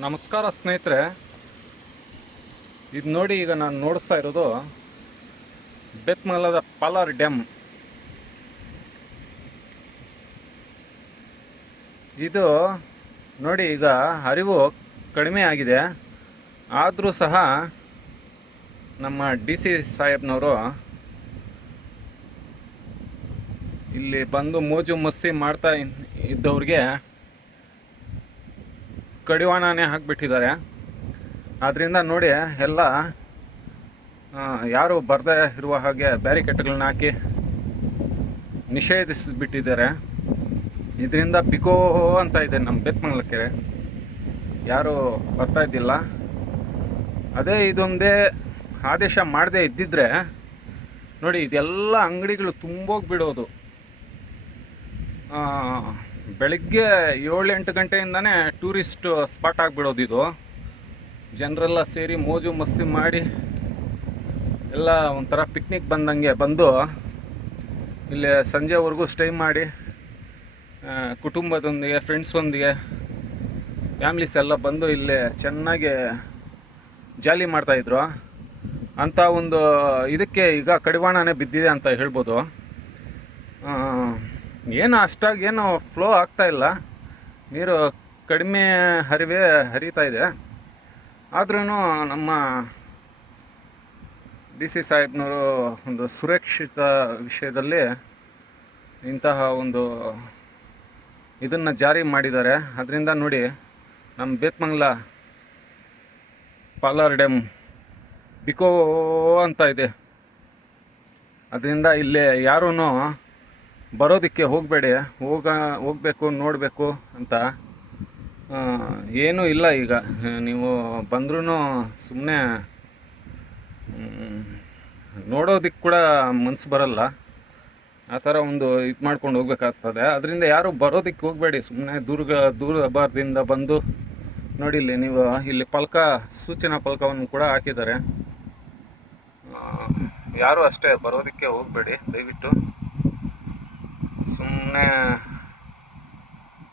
ನಮಸ್ಕಾರ ಸ್ನೇಹಿತರೆ. ಇದು ನೋಡಿ ಈಗ ನಾನು ನೋಡಿಸ್ತಾ ಇರೋದು ಬೆತ್ಮಲದ ಪಾಲಾರ್ ಡ್ಯಾಮ್. ಇದು ನೋಡಿ ಈಗ ಹರಿವು ಕಡಿಮೆ ಆಗಿದೆ. ಆದರೂ ಸಹ ನಮ್ಮ ಡಿ ಸಿ ಸಾಹೇಬ್ನವರು ಇಲ್ಲಿ ಬಂದು ಮೋಜು ಮಸ್ತಿ ಮಾಡ್ತಾ ಇದ್ದವ್ರಿಗೆ ಕಡಿವಾಣನೇ ಹಾಕಿಬಿಟ್ಟಿದ್ದಾರೆ. ಆದ್ದರಿಂದ ನೋಡಿ ಎಲ್ಲ ಯಾರು ಬರದೇ ಇರುವ ಹಾಗೆ ಬ್ಯಾರಿಕೇಟ್ಗಳನ್ನ ಹಾಕಿ ನಿಷೇಧಿಸಿಬಿಟ್ಟಿದ್ದಾರೆ. ಇದರಿಂದ ಬಿಕೋ ಅಂತ ಇದೆ ನಮ್ಮ ಬೆತ್ಮಂಗ್ಲ ಕೆರೆ. ಯಾರು ಬರ್ತಾ ಇದ್ದಿಲ್ಲ. ಅದೇ ಇದೊಂದೇ ಆದೇಶ ಮಾಡದೇ ಇದ್ದಿದ್ರೆ ನೋಡಿ ಇದೆಲ್ಲ ಅಂಗಡಿಗಳು ತುಂಬೋಗಿಬಿಡೋದು. ಆ, ಬೆಳಿಗ್ಗೆ ಏಳು ಎಂಟು ಗಂಟೆಯಿಂದನೇ ಟೂರಿಸ್ಟ್ ಸ್ಪಾಟ್ ಆಗಿಬಿಡೋದು ಇದು. ಜನರೆಲ್ಲ ಸೇರಿ ಮೋಜು ಮಸ್ತಿ ಮಾಡಿ ಎಲ್ಲ ಒಂಥರ ಪಿಕ್ನಿಕ್ ಬಂದಂಗೆ ಬಂದು ಇಲ್ಲಿ ಸಂಜೆವರೆಗೂ ಸ್ಟೇ ಮಾಡಿ ಕುಟುಂಬದೊಂದಿಗೆ ಫ್ರೆಂಡ್ಸೊಂದಿಗೆ ಫ್ಯಾಮ್ಲೀಸ್ ಎಲ್ಲ ಬಂದು ಇಲ್ಲಿ ಚೆನ್ನಾಗಿ ಜಾಲಿ ಮಾಡ್ತಾಯಿದ್ರು ಅಂಥ ಒಂದು ಇದಕ್ಕೆ ಈಗ ಕಡಿವಾಣನೇ ಬಿದ್ದಿದೆ ಅಂತ ಹೇಳ್ಬೋದು. ಏನು ಅಷ್ಟಾಗಿ ಏನು ಫ್ಲೋ ಆಗ್ತಾ ಇಲ್ಲ. ನೀರು ಕಡಿಮೆ ಹರಿವೇ ಹರಿತಾ ಇದೆ. ಆದ್ರೂ ನಮ್ಮ ಡಿ ಸಿ ಸಾಹೇಬ್ನವರು ಒಂದು ಸುರಕ್ಷಿತ ವಿಷಯದಲ್ಲಿ ಇಂತಹ ಒಂದು ಇದನ್ನು ಜಾರಿ ಮಾಡಿದ್ದಾರೆ. ಅದರಿಂದ ನೋಡಿ ನಮ್ಮ ಬೇತ್ಮಂಗ್ಲ ಪಾಲಾರ್ ಡ್ಯಾಮ್ ಬಿಕೋ ಅಂತ ಇದೆ. ಅದರಿಂದ ಇಲ್ಲಿ ಯಾರೂ ಬರೋದಕ್ಕೆ ಹೋಗಬೇಡಿ, ಹೋಗ, ಹೋಗಬೇಕು, ನೋಡಬೇಕು ಅಂತ. ಏನೂ ಇಲ್ಲ ಈಗ. ನೀವು ಬಂದ್ರೂ ಸುಮ್ಮನೆ ನೋಡೋದಕ್ಕೆ ಕೂಡ ಮನಸ್ಸು ಬರಲ್ಲ. ಆ ಥರ ಒಂದು ಇದು ಮಾಡ್ಕೊಂಡು ಹೋಗ್ಬೇಕಾಗ್ತದೆ. ಅದರಿಂದ ಯಾರು ಬರೋದಕ್ಕೆ ಹೋಗಬೇಡಿ ಸುಮ್ಮನೆ ದೂರ್ಗ, ದೂರ ಬಾರ್ದಿಂದ ಬಂದು ನೋಡಿ ಇಲ್ಲಿ ನೀವು, ಇಲ್ಲಿ ಫಲಕ ಸೂಚನಾ ಫಲಕವನ್ನು ಕೂಡ ಹಾಕಿದ್ದಾರೆ. ಯಾರು ಅಷ್ಟೇ ಬರೋದಕ್ಕೆ ಹೋಗಬೇಡಿ, ದಯವಿಟ್ಟು. ಸುಮ್ಮನೆ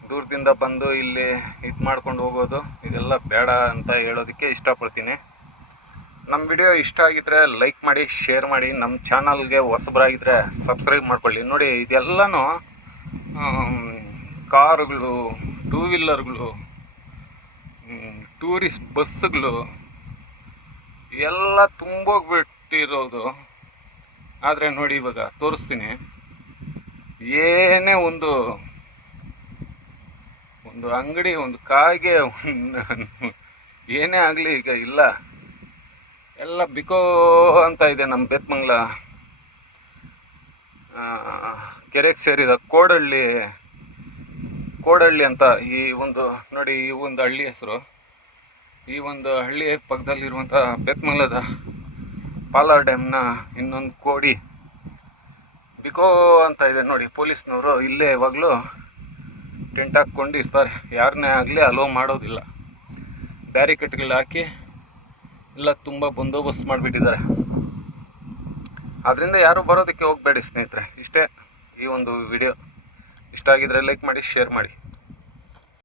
ದೂರದಿಂದ ಬಂದು ಇಲ್ಲಿ ಇದು ಮಾಡ್ಕೊಂಡು ಹೋಗೋದು, ಇದೆಲ್ಲ ಬೇಡ ಅಂತ ಹೇಳೋದಕ್ಕೆ ಇಷ್ಟಪಡ್ತೀನಿ. ನಮ್ಮ ವಿಡಿಯೋ ಇಷ್ಟ ಆಗಿದ್ರೆ ಲೈಕ್ ಮಾಡಿ, ಶೇರ್ ಮಾಡಿ, ನಮ್ಮ ಚಾನಲ್ಗೆ ಹೊಸಬರಾಗಿದ್ದರೆ ಸಬ್ಸ್ಕ್ರೈಬ್ ಮಾಡ್ಕೊಳ್ಳಿ. ನೋಡಿ, ಇದೆಲ್ಲನೂ ಕಾರುಗಳು ಟೂ ವೀಲರ್ಗಳು ಟೂರಿಸ್ಟ್ ಬಸ್ಸುಗಳು ಎಲ್ಲ ತುಂಬೋಗ್ಬಿಟ್ಟಿರೋದು. ಆದರೆ ನೋಡಿ ಇವಾಗ ತೋರಿಸ್ತೀನಿ. ಏನೇ ಒಂದು ಒಂದು ಅಂಗಡಿ, ಒಂದು ಕಾಯಿಗೆ ಏನೇ ಆಗಲಿ ಈಗ ಇಲ್ಲ. ಎಲ್ಲ ಬಿಕೋ ಅಂತ ಇದೆ ನಮ್ಮ ಬೆತ್ಮಂಗ್ಲ. ಕೆರೆಗೆ ಸೇರಿದ ಕೋಡಹಳ್ಳಿ ಕೋಡಹಳ್ಳಿ ಅಂತ ಈ ಒಂದು, ನೋಡಿ ಈ ಒಂದು ಹಳ್ಳಿ ಹೆಸರು. ಈ ಒಂದು ಹಳ್ಳಿ ಪಕ್ಕದಲ್ಲಿರುವಂಥ ಬೆತ್ಮಂಗ್ಲದ ಪಾಲಾರ್ ಡ್ಯಾಮ್ನ ಇನ್ನೊಂದು ಕೋಡಿ. ಬಿಕೋ ಅಂತ ಇದೆ ನೋಡಿ, ಪೊಲೀಸ್ನವರು ಇಲ್ಲೇ ಯಾವಾಗಲೂ ಟೆಂಟ್ ಹಾಕ್ಕೊಂಡು ಇರ್ತಾರೆ. ಯಾರನ್ನೇ ಆಗಲಿ ಅಲೋ ಮಾಡೋದಿಲ್ಲ. ಬ್ಯಾರಿಕೇಡ್ಗಳು ಹಾಕಿ ಎಲ್ಲ ತುಂಬ ಬಂದೋಬಸ್ತ್ ಮಾಡಿಬಿಟ್ಟಿದ್ದಾರೆ. ಅದರಿಂದ ಯಾರೂ ಬರೋದಕ್ಕೆ ಹೋಗಬೇಡಿ ಸ್ನೇಹಿತರೆ. ಇಷ್ಟೇ ಈ ಒಂದು ವಿಡಿಯೋ ಇಷ್ಟ ಆಗಿದ್ರೆ ಲೈಕ್ ಮಾಡಿ ಶೇರ್ ಮಾಡಿ.